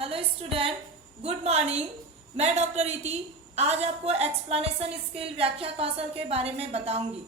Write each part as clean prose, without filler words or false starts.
Hello student, good morning. मैं doctor इति आज आपको एक्सप्लेनेशन स्किल व्याख्या कौशल के बारे में बताऊंगी।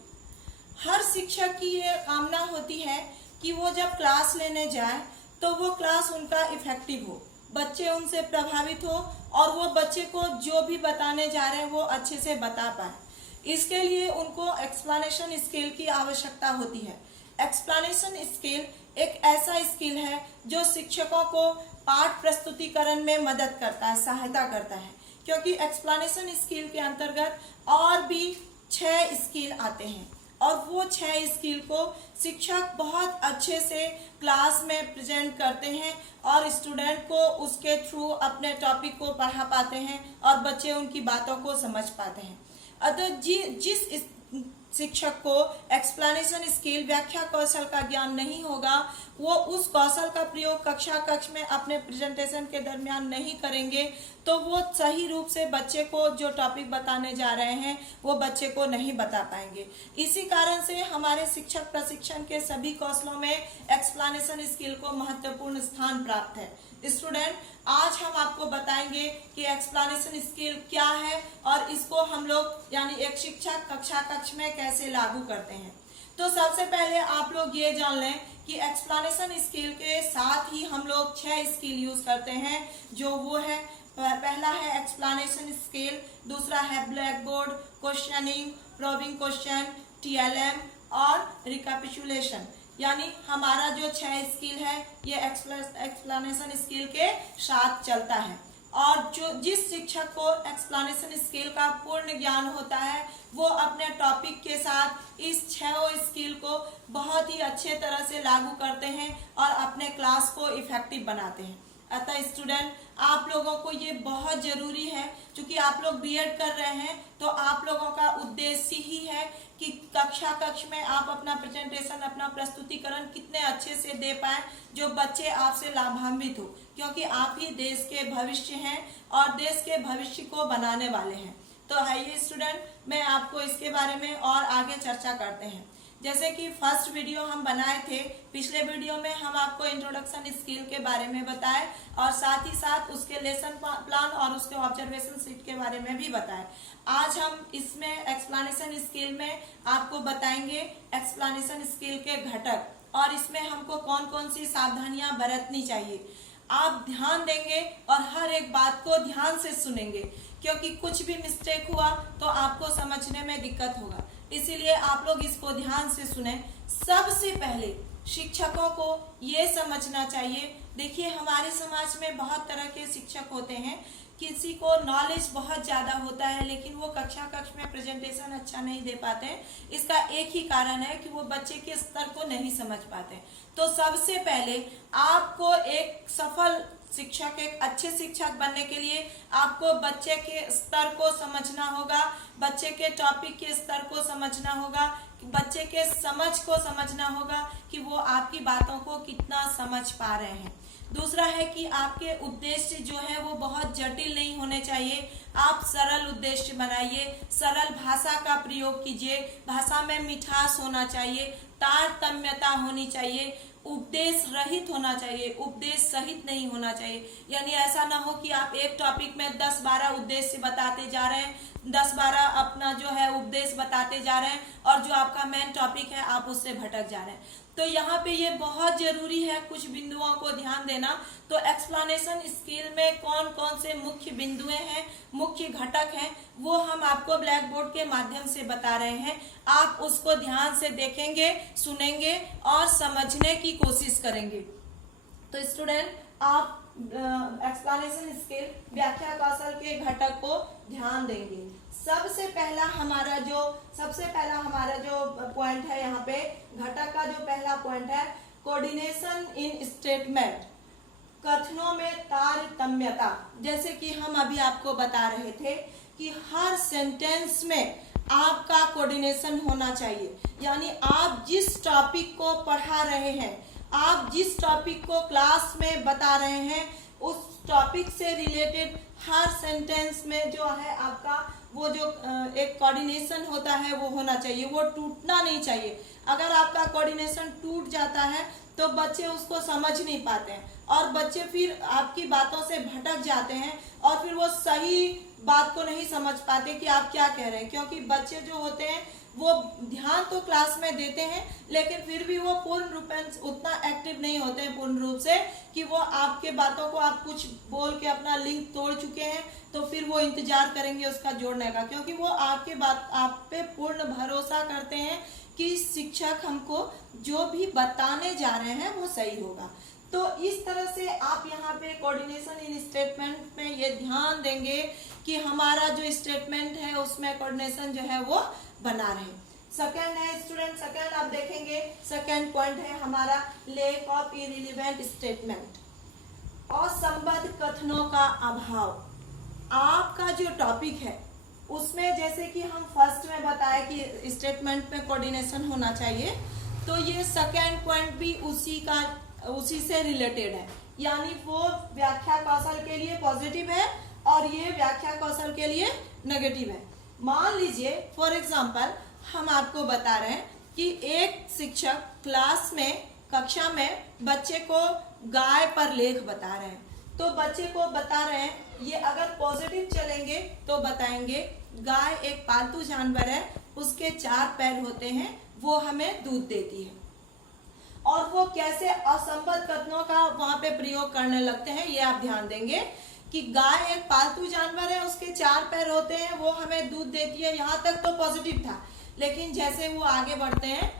हर शिक्षक की ये कामना होती है कि वो जब क्लास लेने जाए तो वो क्लास उनका इफेक्टिव हो, बच्चे उनसे प्रभावित हो और वो बच्चे को जो भी बताने जा रहे हैं वो अच्छे से बता पाए। इसके लिए उनको एक्सप्लेनेशन स्किल की आवश्यकता होती है। एक्सप्लेनेशन स्किल एक ऐसा स्किल है जो शिक्षकों को पाठ प्रस्तुतिकरण में मदद करता है, सहायता करता है, क्योंकि एक्सप्लेनेशन स्किल के अंतर्गत और भी 6 स्किल आते हैं और वो 6 स्किल को शिक्षक बहुत अच्छे से क्लास में प्रेजेंट करते हैं और स्टूडेंट को उसके थ्रू अपने टॉपिक को पढ़ा पाते हैं और बच्चे उनकी बातों को समझ पाते हैं। अतः जिस शिक्षक को एक्सप्लेनेशन स्किल व्याख्या कौशल का ज्ञान नहीं होगा, वो उस कौशल का प्रयोग कक्ष में अपने प्रेजेंटेशन के दरमियान नहीं करेंगे तो वो सही रूप से बच्चे को जो टॉपिक बताने जा रहे हैं वो बच्चे को नहीं बता पाएंगे। इसी कारण से हमारे शिक्षक प्रशिक्षण के सभी कौशलों में एक्सप्लेनेशन स्किल को महत्वपूर्ण स्थान प्राप्त है। स्टूडेंट, आज हम आपको बताएंगे कि एक्सप्लेनेशन स्किल क्या है और इसको हम लोग यानी एक शिक्षक कक्ष में कैसे लागू करते हैं। तो सबसे पहले आप लोग ये जान लें कि एक्सप्लेनेशन स्किल के साथ ही हम लोग 6 स्किल यूज करते हैं, जो वो है पहला है एक्सप्लेनेशन स्किल, दूसरा है black board, questioning, probing question, TLM और रिकैपिचुलेशन। यानी हमारा जो 6 स्किल है ये एक्सप्लेनेशन स्किल के साथ चलता है और जो जिस शिक्षक को एक्सप्लेनेशन स्किल का पूर्ण ज्ञान होता है वो अपने टॉपिक के साथ इस 6 स्किल को बहुत ही अच्छे तरह से लागू करते हैं और अपने क्लास को इफेक्टिव बनाते हैं। अतः स्टूडेंट, आप लोगों को ये बहुत जरूरी है, क्योंकि आप लोग बीएड कर रहे हैं तो आप लोगों का उद्देश्य ही है कि कक्ष में आप अपना प्रेजेंटेशन, अपना प्रस्तुतिकरण कितने अच्छे से दे पाए जो बच्चे आपसे लाभान्वित हो, क्योंकि आप ही देश के भविष्य हैं और देश के भविष्य को बनाने वाले हैं। तो आइए स्टूडेंट, मैं आपको इसके बारे में और आगे चर्चा करते हैं। जैसे कि फर्स्ट वीडियो हम बनाए थे, पिछले वीडियो में हम आपको इंट्रोडक्शन स्किल के बारे में बताए और साथ ही साथ उसके लेसन प्लान और उसके ऑब्जर्वेशन शीट के बारे में भी बताए। आज हम इसमें एक्सप्लेनेशन स्किल में आपको बताएंगे एक्सप्लेनेशन स्किल के घटक और इसमें हमको कौन कौन सी सावधानियां बरतनी चाहिए। आप ध्यान देंगे और हर एक बात को ध्यान से सुनेंगे, क्योंकि कुछ भी मिस्टेक हुआ तो आपको समझने में दिक्कत होगा, इसीलिए आप लोग इसको ध्यान से सुने। सबसे पहले शिक्षकों को ये समझना चाहिए, देखिए हमारे समाज में बहुत तरह के शिक्षक होते हैं। किसी को नॉलेज बहुत ज्यादा होता है लेकिन वो कक्ष में प्रेजेंटेशन अच्छा नहीं दे पाते हैं। इसका एक ही कारण है कि वो बच्चे के स्तर को नहीं समझ पाते। तो सबसे पहले आपको एक सफल शिक्षक, एक अच्छे शिक्षक बनने के लिए आपको बच्चे के स्तर को समझना होगा, बच्चे के टॉपिक के स्तर को समझना होगा, बच्चे के समझ को समझना होगा कि वो आपकी बातों को कितना समझ पा रहे हैं। दूसरा है कि आपके उद्देश्य जो है वो बहुत जटिल नहीं होने चाहिए। आप सरल उद्देश्य बनाइए, सरल भाषा का प्रयोग कीजिए, भाषा में मिठास होना चाहिए, तारतम्यता होनी चाहिए, उपदेश रहित होना चाहिए, उपदेश सहित नहीं होना चाहिए। यानी ऐसा ना हो कि आप एक टॉपिक में 10-12 उद्देश्य बताते जा रहे हैं, 10-12 अपना जो है उपदेश बताते जा रहे हैं और जो आपका मेन टॉपिक है आप उससे भटक जा रहे हैं। तो यहाँ पे ये बहुत जरूरी है कुछ बिंदुओं को ध्यान देना। तो एक्सप्लेनेशन स्किल में कौन कौन से मुख्य बिंदुएं हैं, मुख्य घटक हैं, वो हम आपको ब्लैक बोर्ड के माध्यम से बता रहे हैं। आप उसको ध्यान से देखेंगे, सुनेंगे और समझने की कोशिश करेंगे। तो स्टूडेंट, आप एक्सप्लेनेशन स्किल व्याख्या कौशल के घटक को ध्यान देंगे। सबसे पहला हमारा जो पॉइंट है, यहाँ पे घटक का जो पहला पॉइंट है, कोऑर्डिनेशन इन स्टेटमेंट, कथनों में तारतम्यता। जैसे कि हम अभी आपको बता रहे थे कि हर सेंटेंस में आपका कोऑर्डिनेशन होना चाहिए। यानी आप जिस टॉपिक को पढ़ा रहे हैं, आप जिस टॉपिक को क्लास में बता रहे हैं, उस टॉपिक से रिलेटेड हर सेंटेंस में जो है आपका वो जो एक कोऑर्डिनेशन होता है वो होना चाहिए, वो टूटना नहीं चाहिए। अगर आपका कोऑर्डिनेशन टूट जाता है तो बच्चे उसको समझ नहीं पाते हैं और बच्चे फिर आपकी बातों से भटक जाते हैं और फिर वो सही बात को नहीं समझ पाते कि आप क्या कह रहे हैं, क्योंकि बच्चे जो होते हैं वो ध्यान तो क्लास में देते हैं लेकिन फिर भी वो पूर्ण रूप में उतना एक्टिव नहीं होते हैं पूर्ण रूप से कि वो आपके बातों को आप कुछ बोल के अपना लिंक तोड़ चुके हैं तो फिर वो इंतजार करेंगे उसका जोड़ने का, क्योंकि वो आपके बात आप पे पूर्ण भरोसा करते हैं कि शिक्षक हमको जो भी बताने जा रहे हैं वो सही होगा। तो इस तरह से आप यहाँ पे कोऑर्डिनेशन इन स्टेटमेंट में ये ध्यान देंगे कि हमारा जो स्टेटमेंट है उसमें कोऑर्डिनेशन जो है वो बना रहे। सेकंड है स्टूडेंट, सेकंड आप देखेंगे, सेकंड पॉइंट है हमारा लैक ऑफ इररिलेवेंट स्टेटमेंट, असंबद्ध कथनों का अभाव। आपका जो टॉपिक है उसमें जैसे कि हम फर्स्ट में बताया कि स्टेटमेंट में कोऑर्डिनेशन होना चाहिए, तो ये सेकंड पॉइंट भी उसी से रिलेटेड है, यानी वो व्याख्या कौशल के लिए पॉजिटिव है और ये व्याख्या कौशल के लिए नेगेटिव है। मान लीजिए फॉर एग्जांपल हम आपको बता रहे हैं कि एक शिक्षक क्लास में कक्षा में बच्चे को गाय पर लेख बता रहे हैं, तो बच्चे को बता रहे हैं ये अगर पॉजिटिव चलेंगे तो बताएंगे गाय एक पालतू जानवर है, उसके 4 पैर होते हैं, वो हमें दूध देती है। और वो कैसे असंबद्ध कथनों का वहां पे प्रयोग करने लगते हैं ये आप ध्यान देंगे कि गाय एक पालतू जानवर है, उसके 4 पैर होते हैं, वो हमें दूध देती है। यहाँ तक तो पॉजिटिव था, लेकिन जैसे वो आगे बढ़ते हैं,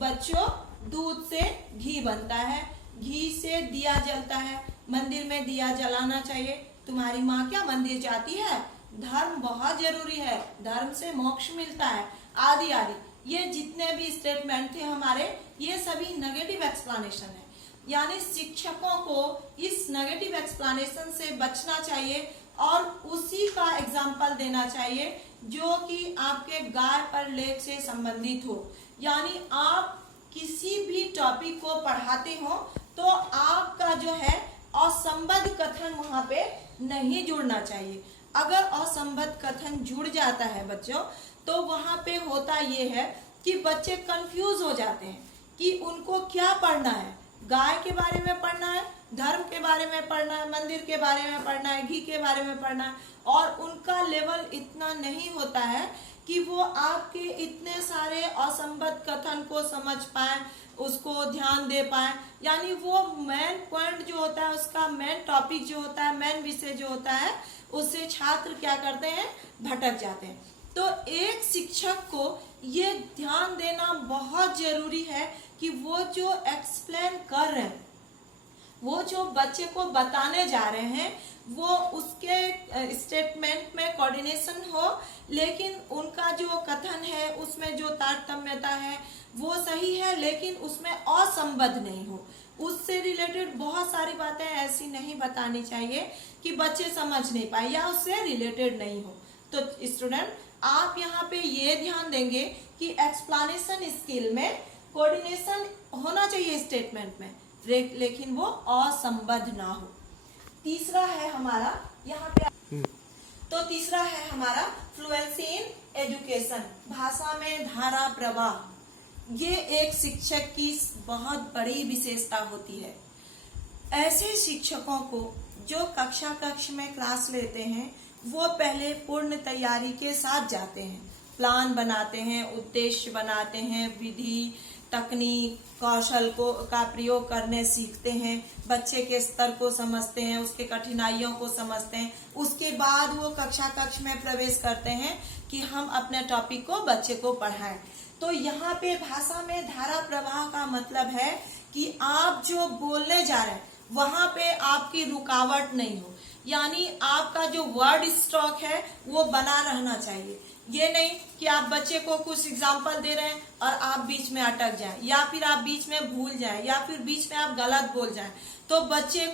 बच्चों दूध से घी बनता है, घी से दिया जलता है, मंदिर में दिया जलाना चाहिए, तुम्हारी माँ क्या मंदिर जाती है, धर्म बहुत जरूरी है, धर्म से मोक्ष मिलता है, आदि आदि। ये जितने भी स्टेटमेंट थे हमारे, ये सभी नेगेटिव एक्सप्लेनेशन है, यानी शिक्षकों को इस नेगेटिव एक्सप्लेनेशन से बचना चाहिए और उसी का एग्जाम्पल देना चाहिए जो कि आपके गाय पर लेख से संबंधित हो। यानी आप किसी भी टॉपिक को पढ़ाते हो तो आपका जो है असंबद्ध कथन वहां पे नहीं जुड़ना चाहिए। अगर असंबद्ध कथन जुड़ जाता है बच्चों, तो वहां पे होता ये है कि बच्चे कंफ्यूज हो जाते हैं कि उनको क्या पढ़ना है, गाय के बारे में पढ़ना है, धर्म के बारे में पढ़ना है, मंदिर के बारे में पढ़ना है, घी के बारे में पढ़ना है, और उनका लेवल इतना नहीं होता है कि वो आपके इतने सारे असंबद्ध कथन को समझ पाए, उसको ध्यान दे पाए। यानी वो मेन पॉइंट जो होता है, उसका मेन टॉपिक जो होता है, मेन विषय जो होता है, उससे छात्र क्या करते हैं, भटक जाते हैं। तो एक शिक्षक को ये ध्यान देना बहुत जरूरी है कि वो जो एक्सप्लेन कर रहे हैं, वो जो बच्चे को बताने जा रहे हैं, वो उसके स्टेटमेंट में कोऑर्डिनेशन हो, लेकिन उनका जो कथन है उसमें जो तारतम्यता है वो सही है, लेकिन उसमें असंबद्ध नहीं हो। उससे रिलेटेड बहुत सारी बातें ऐसी नहीं बतानी चाहिए कि बच्चे समझ नहीं पाए या उससे रिलेटेड नहीं हो। तो स्टूडेंट आप यहाँ पे ये ध्यान देंगे कि एक्सप्लेनेशन स्किल में कोऑर्डिनेशन होना चाहिए स्टेटमेंट में, लेकिन वो असंबद्ध ना हो। तीसरा है हमारा यहाँ पे, तो तीसरा है हमारा फ्लुएंसी इन एजुकेशन, भाषा में धारा प्रवाह। ये एक शिक्षक की बहुत बड़ी विशेषता होती है। ऐसे शिक्षकों को जो कक्ष में क्लास लेते हैं, वो पहले पूर्ण तैयारी के साथ जाते हैं, प्लान बनाते हैं, उद्देश्य बनाते हैं, विधि तकनीक कौशल को का प्रयोग करने सीखते हैं, बच्चे के स्तर को समझते हैं, उसके कठिनाइयों को समझते हैं। उसके बाद वो कक्ष में प्रवेश करते हैं कि हम अपने टॉपिक को बच्चे को पढ़ाएं। तो यहाँ पे भाषा में धारा प्रवाह का मतलब है कि आप जो बोलने जा रहे हैं वहां पे आपकी रुकावट नहीं हो, यानी आपका जो वर्ड स्टॉक है वो बना रहना चाहिए। ये नहीं कि आप बच्चे को कुछ एग्जाम्पल दे रहे हैं और आप बीच में अटक जाएं, या फिर आप बीच में भूल जाएं, या फिर बीच में आप गलत बोल जाएं, तो बच्चे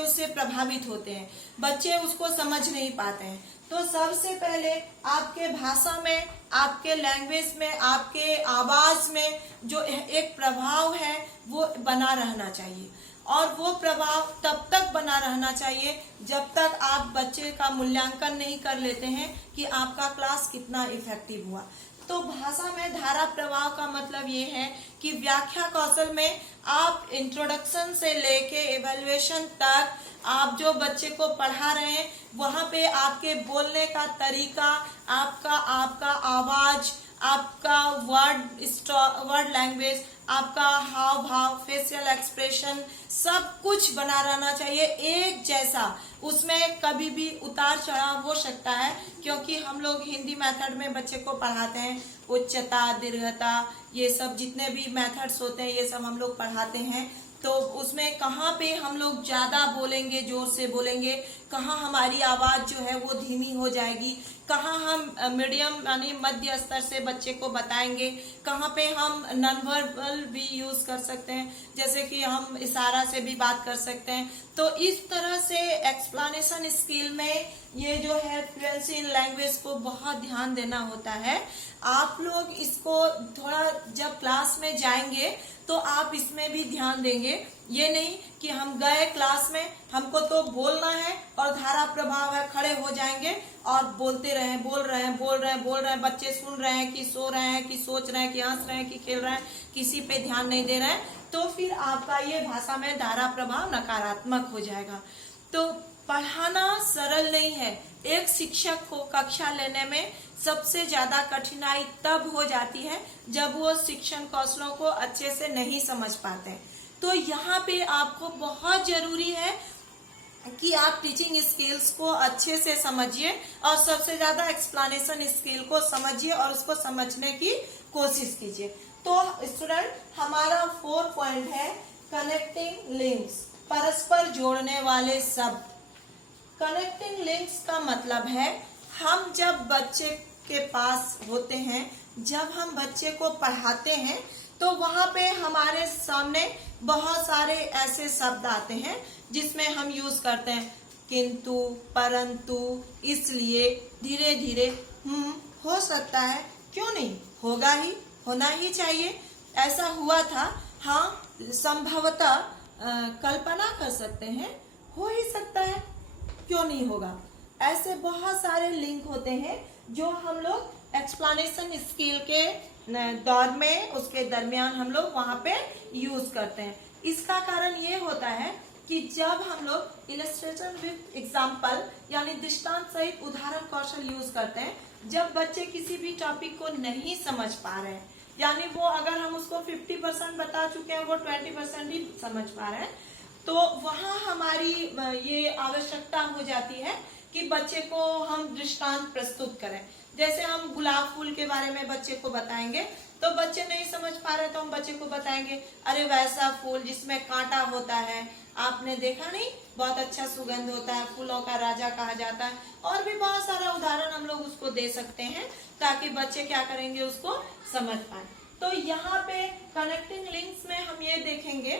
उससे प्रभावित होते हैं, बच्चे उसको समझ नहीं पाते हैं। तो सबसे पहले आपके भाषा में, आपके लैंग्वेज में, आपके आवाज में जो एक प्रभाव है वो बना रहना चाहिए, और वो प्रभाव तब तक बना रहना चाहिए जब तक आप बच्चे का मूल्यांकन नहीं कर लेते हैं कि आपका क्लास कितना इफेक्टिव हुआ। तो भाषा में धारा प्रवाह का मतलब ये है कि व्याख्या कौशल में आप इंट्रोडक्शन से लेके इवैल्यूएशन तक आप जो बच्चे को पढ़ा रहे हैं वहां पे आपके बोलने का तरीका, आपका आवाज, आपका वर्ड लैंग्वेज, आपका हाव भाव, फेशियल एक्सप्रेशन, सब कुछ बना रहना चाहिए एक जैसा। उसमें कभी भी उतार चढ़ाव हो सकता है, क्योंकि हम लोग हिंदी मेथड में बच्चे को पढ़ाते हैं। उच्चता, दीर्घता, ये सब जितने भी मेथड्स होते हैं ये सब हम लोग पढ़ाते हैं। तो उसमें कहाँ पे हम लोग ज्यादा बोलेंगे, जोर से बोलेंगे, कहाँ हमारी आवाज जो है वो धीमी हो जाएगी, कहाँ हम मीडियम यानी मध्य स्तर से बच्चे को बताएंगे, कहाँ पे हम नॉन वर्बल भी यूज कर सकते हैं, जैसे कि हम इशारा से भी बात कर सकते हैं। तो इस तरह से एक्सप्लेनेशन स्किल में ये जो है फ्लुएंसी इन लैंग्वेज को बहुत ध्यान देना होता है। आप लोग इसको थोड़ा जब क्लास में जाएंगे तो आप इसमें भी ध्यान देंगे। ये नहीं कि हम गए क्लास में, हमको तो बोलना है और धारा प्रभाव है, खड़े हो जाएंगे और बोलते रहे, बोल रहे हैं, बच्चे सुन रहे हैं कि सो रहे हैं कि सोच रहे हैं कि हंस रहे हैं कि खेल रहे हैं, किसी पे ध्यान नहीं दे रहे हैं, तो फिर आपका ये भाषा में धारा प्रभाव नकारात्मक हो जाएगा। तो पढ़ाना सरल नहीं है। एक शिक्षक को कक्षा लेने में सबसे ज्यादा कठिनाई तब हो जाती है जब वो शिक्षण कौशलों को अच्छे से नहीं समझ पाते। तो यहाँ पे आपको बहुत जरूरी है कि आप टीचिंग स्किल्स को अच्छे से समझिए और सबसे ज्यादा एक्सप्लेनेशन स्किल को समझिए और उसको समझने की कोशिश कीजिए। तो स्टूडेंट, हमारा 4 पॉइंट है कनेक्टिंग लिंक्स, परस्पर जोड़ने वाले शब्द। कनेक्टिंग लिंक्स का मतलब है हम जब बच्चे के पास होते हैं, जब हम बच्चे को पढ़ाते हैं तो वहां पे हमारे सामने बहुत सारे ऐसे शब्द आते हैं जिसमें हम यूज करते हैं किंतु, परंतु, इसलिए, धीरे धीरे, हो सकता है, क्यों नहीं, होगा ही, होना ही चाहिए, ऐसा हुआ था, हाँ, संभवतः, कल्पना कर सकते हैं, हो ही सकता है, क्यों नहीं होगा। ऐसे बहुत सारे लिंक होते हैं जो हम लोग एक्सप्लेनेशन स्किल के दौर में, उसके दरमियान हम लोग वहां पे यूज करते हैं। इसका कारण ये होता है कि जब हम लोग इलस्ट्रेशन विद एग्जाम्पल यानी दृष्टांत सहित उदाहरण कौशल यूज करते हैं, जब बच्चे किसी भी टॉपिक को नहीं समझ पा रहे हैं, यानी वो अगर हम उसको 50% बता चुके हैं, वो 20% ही समझ पा रहे हैं, तो वहां हमारी ये आवश्यकता हो जाती है कि बच्चे को हम दृष्टांत प्रस्तुत करें। जैसे हम गुलाब फूल के बारे में बच्चे को बताएंगे तो बच्चे नहीं समझ पा रहे तो हम बच्चे को बताएंगे, अरे वैसा फूल जिसमें कांटा होता है, आपने देखा नहीं, बहुत अच्छा सुगंध होता है, फूलों का राजा कहा जाता है। और भी बहुत सारा उदाहरण हम लोग उसको दे सकते हैं ताकि बच्चे क्या करेंगे, उसको समझ पाए। तो यहाँ पे कनेक्टिंग लिंक्स में हम ये देखेंगे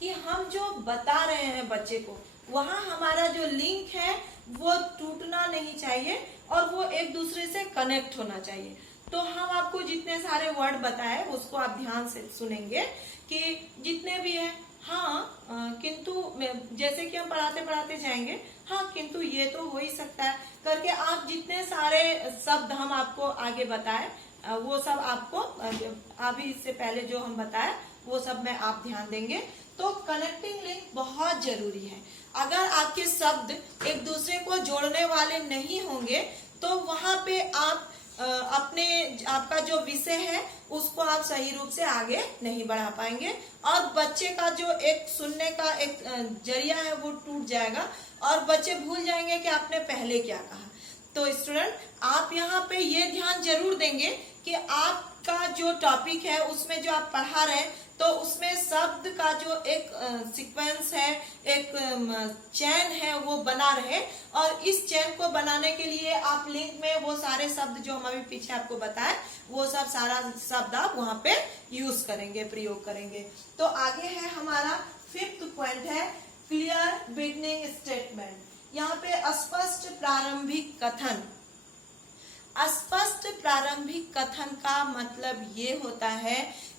कि हम जो बता रहे हैं बच्चे को, वहां हमारा जो लिंक है वो टूटना नहीं चाहिए और वो एक दूसरे से कनेक्ट होना चाहिए। तो हम आपको जितने सारे वर्ड बताए उसको आप ध्यान से सुनेंगे कि जितने भी है, हाँ, किंतु, जैसे कि हम पढ़ाते पढ़ाते जाएंगे, हाँ किंतु ये तो हो ही सकता है करके आप जितने सारे शब्द हम आपको आगे बताए वो सब आपको अभी इससे पहले जो हम बताए वो सब में आप ध्यान देंगे। तो कनेक्टिंग लिंक बहुत जरूरी है। अगर आपके शब्द एक दूसरे को जोड़ने वाले नहीं होंगे तो वहां पे आप आपका जो विषय है उसको आप सही रूप से आगे नहीं बढ़ा पाएंगे और बच्चे का जो एक सुनने का एक जरिया है वो टूट जाएगा और बच्चे भूल जाएंगे कि आपने पहले क्या कहा। तो स्टूडेंट, आप यहाँ पे ये ध्यान जरूर देंगे कि आपका जो टॉपिक है उसमें जो आप पढ़ा रहे हैं तो उसमें शब्द का जो एक सीक्वेंस है, एक चैन है, वो बना रहे। और इस चैन को बनाने के लिए आप लिंक में वो सारे शब्द जो हम अभी पीछे आपको बताए वो सब सारा शब्द आप वहां पे यूज करेंगे, प्रयोग करेंगे। तो आगे है हमारा 5th पॉइंट है क्लियर बिगनिंग स्टेटमेंट। यहाँ पे स्पष्ट प्रारंभिक कथन। स्पष्ट प्रारंभिक कथन का मतलब ये होता है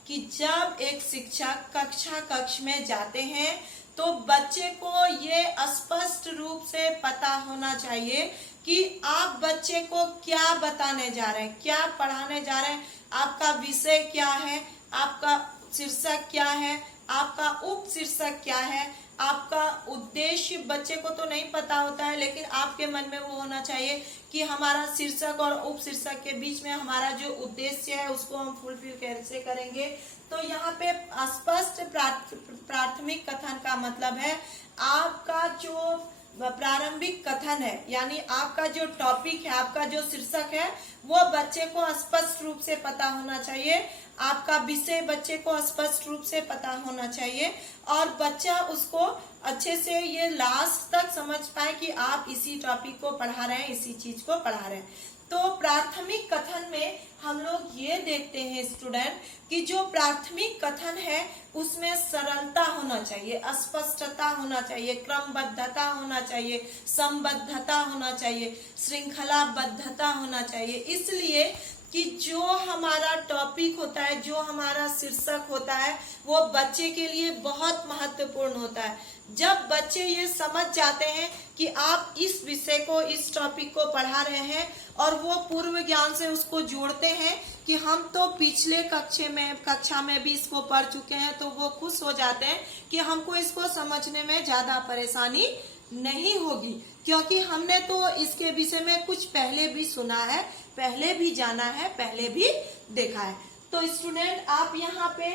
कि जब एक शिक्षक कक्ष में जाते हैं तो बच्चे को ये स्पष्ट रूप से पता होना चाहिए कि आप बच्चे को क्या बताने जा रहे हैं, क्या पढ़ाने जा रहे हैं, आपका विषय क्या है, आपका शीर्षक क्या है, आपका उप शीर्षक क्या है, आपका उद्देश्य बच्चे को तो नहीं पता होता है, लेकिन आपके मन में वो होना चाहिए कि हमारा शीर्षक और उप शीर्षक के बीच में हमारा जो उद्देश्य है उसको हम फुलफिल कैसे करेंगे। तो यहाँ पे स्पष्ट प्राथमिक कथन का मतलब है आपका जो प्रारंभिक कथन है, यानी आपका जो टॉपिक है, आपका जो शीर्षक है, वो बच्चे को स्पष्ट रूप से पता होना चाहिए। आपका विषय बच्चे को स्पष्ट रूप से पता होना चाहिए और बच्चा उसको अच्छे से ये लास्ट तक समझ पाए कि आप इसी टॉपिक को पढ़ा रहे हैं, इसी चीज को पढ़ा रहे हैं। तो प्राथमिक कथन में हम लोग ये देखते हैं स्टूडेंट कि जो प्राथमिक कथन है उसमें सरलता होना चाहिए, स्पष्टता होना चाहिए, क्रमबद्धता होना चाहिए, संबद्धता होना चाहिए, श्रृंखलाबद्धता होना चाहिए। इसलिए कि जो हमारा टॉपिक होता है, जो हमारा शीर्षक होता है, वो बच्चे के लिए बहुत महत्वपूर्ण होता है। जब बच्चे ये समझ जाते हैं कि आप इस विषय को, इस टॉपिक को पढ़ा रहे हैं और वो पूर्व ज्ञान से उसको जोड़ते हैं कि हम तो पिछले कक्षा में भी इसको पढ़ चुके हैं, तो वो खुश हो जाते हैं कि हमको इसको समझने में ज्यादा परेशानी नहीं होगी, क्योंकि हमने तो इसके विषय में कुछ पहले भी सुना है, पहले भी जाना है, पहले भी देखा है। तो स्टूडेंट आप यहाँ पे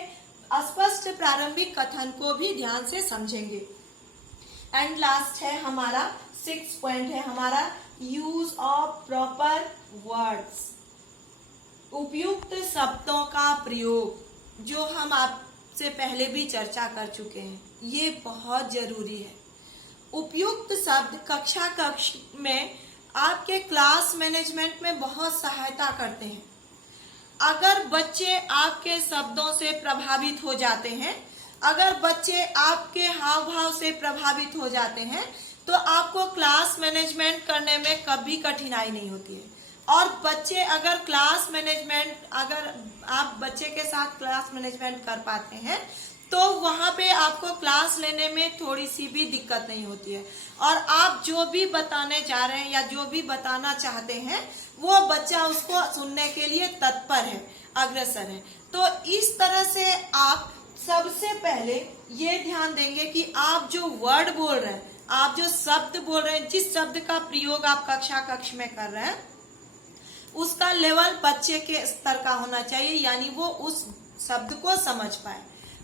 स्पष्ट प्रारंभिक कथन को भी ध्यान से समझेंगे। एंड लास्ट है हमारा 6 पॉइंट है हमारा यूज ऑफ प्रॉपर वर्ड्स, उपयुक्त शब्दों का प्रयोग, जो हम आपसे पहले भी चर्चा कर चुके हैं। ये बहुत जरूरी है। उपयुक्त शब्द कक्ष में आपके क्लास मैनेजमेंट में बहुत सहायता करते हैं। अगर बच्चे आपके शब्दों से प्रभावित हो जाते हैं, अगर बच्चे आपके हाव भाव से प्रभावित हो जाते हैं, तो आपको क्लास मैनेजमेंट करने में कभी कठिनाई नहीं होती है। और बच्चे अगर अगर आप बच्चे के साथ क्लास मैनेजमेंट कर पाते हैं, तो वहां पे आपको क्लास लेने में थोड़ी सी भी दिक्कत नहीं होती है और आप जो भी बताने जा रहे हैं या जो भी बताना चाहते हैं, वो बच्चा उसको सुनने के लिए तत्पर है, अग्रसर है। तो इस तरह से आप सबसे पहले ये ध्यान देंगे कि आप जो वर्ड बोल रहे हैं, आप जो शब्द बोल रहे हैं, जिस शब्द का प्रयोग आप कक्ष में कर रहे हैं, उसका लेवल बच्चे के स्तर का होना चाहिए, यानी वो उस शब्द को समझ पाए,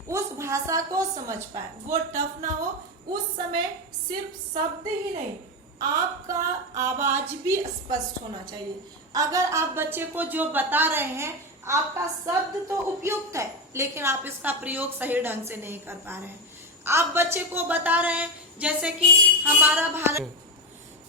उस भाषा को समझ पाए, वो टफ ना हो। उस समय सिर्फ शब्द ही नहीं, आपका आवाज भी स्पष्ट होना चाहिए। अगर आप बच्चे को जो बता रहे हैं, आपका शब्द तो उपयुक्त है, लेकिन आप इसका प्रयोग सही ढंग से नहीं कर पा रहे हैं। आप बच्चे को बता रहे हैं जैसे कि हमारा भारत,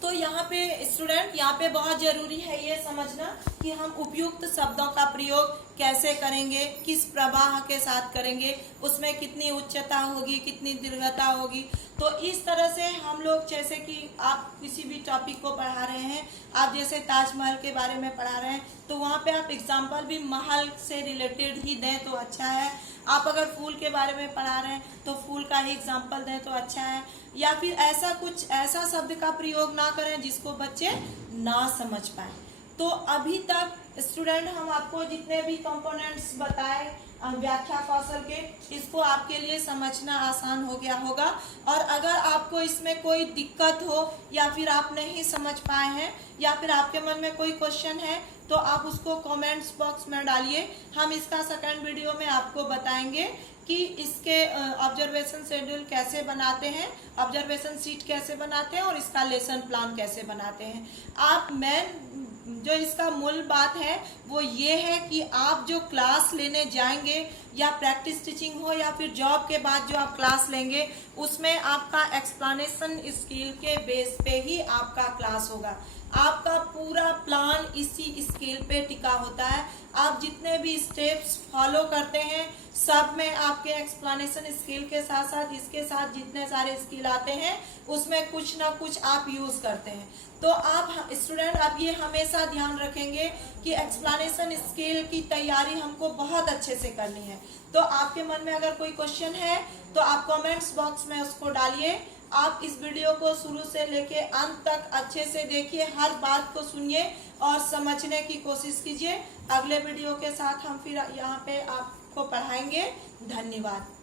तो यहाँ पे स्टूडेंट, यहाँ पे बहुत जरूरी है ये समझना कि हम उपयुक्त शब्दों का प्रयोग कैसे करेंगे, किस प्रवाह के साथ करेंगे, उसमें कितनी उच्चता होगी, कितनी दीर्घता होगी। तो इस तरह से हम लोग, जैसे कि आप किसी भी टॉपिक को पढ़ा रहे हैं, आप जैसे ताजमहल के बारे में पढ़ा रहे हैं, तो वहाँ पे आप एग्जाम्पल भी महल से रिलेटेड ही दें तो अच्छा है। आप अगर फूल के बारे में पढ़ा रहे हैं तो फूल का ही एग्जाम्पल दें तो अच्छा है, या फिर ऐसा शब्द का प्रयोग ना करें जिसको बच्चे ना समझ पाए। तो अभी तक स्टूडेंट हम आपको जितने भी कंपोनेंट्स बताए व्याख्या कौशल के, इसको आपके लिए समझना आसान हो गया होगा। और अगर आपको इसमें कोई दिक्कत हो या फिर आप नहीं समझ पाए हैं या फिर आपके मन में कोई क्वेश्चन है, तो आप उसको कमेंट्स बॉक्स में डालिए। हम इसका सेकंड वीडियो में आपको बताएंगे कि इसके ऑब्जर्वेशन शेड्यूल कैसे बनाते हैं, ऑब्जर्वेशन शीट कैसे बनाते हैं और इसका लेसन प्लान कैसे बनाते हैं। आप जो इसका मूल बात है वो ये है कि आप जो क्लास लेने जाएंगे, या प्रैक्टिस टीचिंग हो या फिर जॉब के बाद जो आप क्लास लेंगे, उसमें आपका एक्सप्लेनेशन स्किल के बेस पे ही आपका क्लास होगा। आपका पूरा प्लान इसी स्किल पे टिका होता है। आप जितने भी स्टेप्स फॉलो करते हैं, सब में आपके एक्सप्लेनेशन स्किल के साथ साथ इसके साथ जितने सारे स्किल आते हैं, उसमें कुछ ना कुछ आप यूज करते हैं। तो आप स्टूडेंट, आप ये हमेशा ध्यान रखेंगे कि एक्सप्लेनेशन स्किल की तैयारी हमको बहुत अच्छे से करनी है। तो आपके मन में अगर कोई क्वेश्चन है तो आप कमेंट्स बॉक्स में उसको डालिए। आप इस वीडियो को शुरू से लेके अंत तक अच्छे से देखिए, हर बात को सुनिए और समझने की कोशिश कीजिए। अगले वीडियो के साथ हम फिर यहाँ पे आपको पढ़ाएंगे। धन्यवाद।